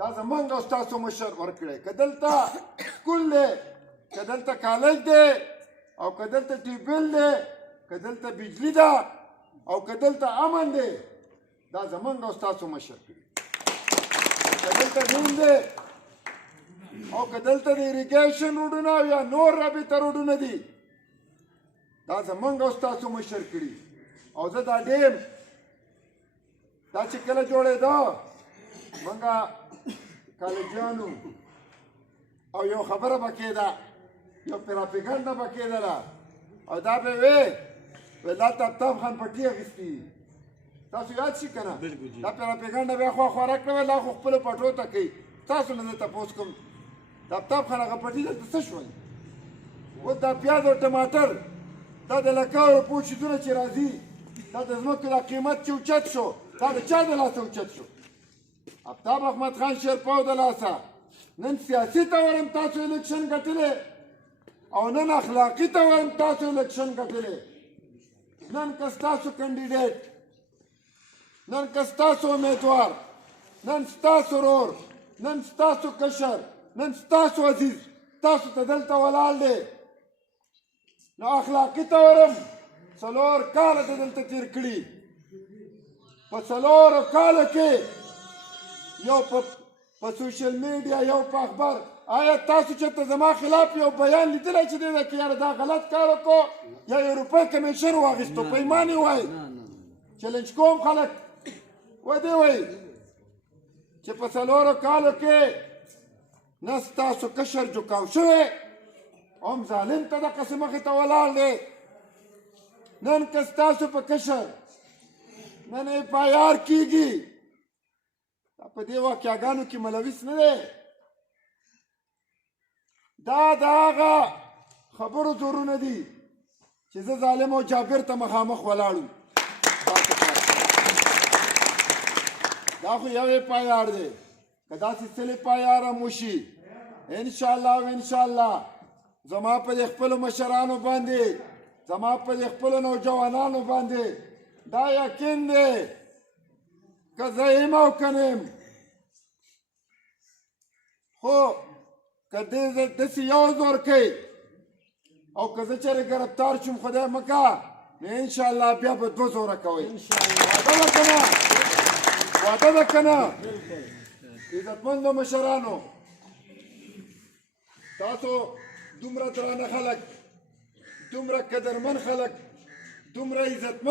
دا زمونږ او ستاسو مشر ورکړی، که دلته سکول دی، که دلته کالج دی، او که دلته ټیوبویل دی، که دلته بجلی ده، او که دلته امن دی، دا زمونږ او ستاسو مشر کړي. که دلته دین دی او که دلته د اریګیشن روډونه یا نور رابطه روډونه دي، دا زمونږ او ستاسو مشر کړي. او زه دا ډیم دا چې کله جوړېده مونږه کالجیانو او یو خبره به کېده، یو پراپیګنډه به کېدله، او دا به وې دا تفتاب خان پټي اخیستي. تاسو یاد شي که نه؟ دا پراپیګنډه بیا خواخواره کړه، دا خو خپلو پټو ته کوي. تاسو نه زه تپوس کوم تفتاب خان هغه پټي دلته څه شول؟ اوس دا پیاز او ټماټر دا د لکاو روپو شیزونه چې راځي، دا د ځمکو دا قیمت چې اوچت شو، دا د چا د لاسه اوچت شو؟ آفتاب احمد خان شیرپاو د لاسه. نن سیاسي ته ورم تاسو الیکشن ګټلی، او نن اخلاقي ته ورم تاسو الیکشن ګټلی. نن که ستاسو کینډیډیټ، نن که ستاسو امیدوار، نن ستاسو ورور، نن ستاسو کشر، نن ستاسو عزیز تاسو ته دلته ولاړ دی، نو اخلاقي ته ورم 4 کاله د دلته تېر کړي. په 4 کالو کې یو په سوشل میډیا، یو په اخبار، آیا تاسو چېرته زما خلاف یو بیان لیدلی چې دی کې یاره دا غلط کار وکړو یا یو روپۍ کمیشن واخیستو؟ په ایمان یې وایي. چلنج کوم خلک ودې وایي چې په 4 کالو کې نه ستاسو کشر جوکاو شوی، هم ظالم ته دقسې مخې ته ولاړ دی. نن که ستاسو په کشر نن FIR کېږي، دا په دې واقعګانو کې ملوث نه دی. دا د هغه خبرو زورونه دي چې زه ظالم او جابر ته مخامخ ولاړو. دا خو یو FIR دی. که داسې سل FIR هم وشي انشاءالله او انشاءالله زما په دې خپلو مشرانو باندې، زما په دې خپلو نوجوانانو باندې دا یقین دی که زه یم او که نه یم، خو که داسې یو زور کوي او که زه چېرې ګرفتار شم خدای مکه، نو انشاءالله بیا به 2 زوره کوئ. واده ده که نه؟ واده ده که نه؟ عزتمندو مشرانو، تاسو دومره درانه خلک، دومره قدرمن خلک، دومره عزتمن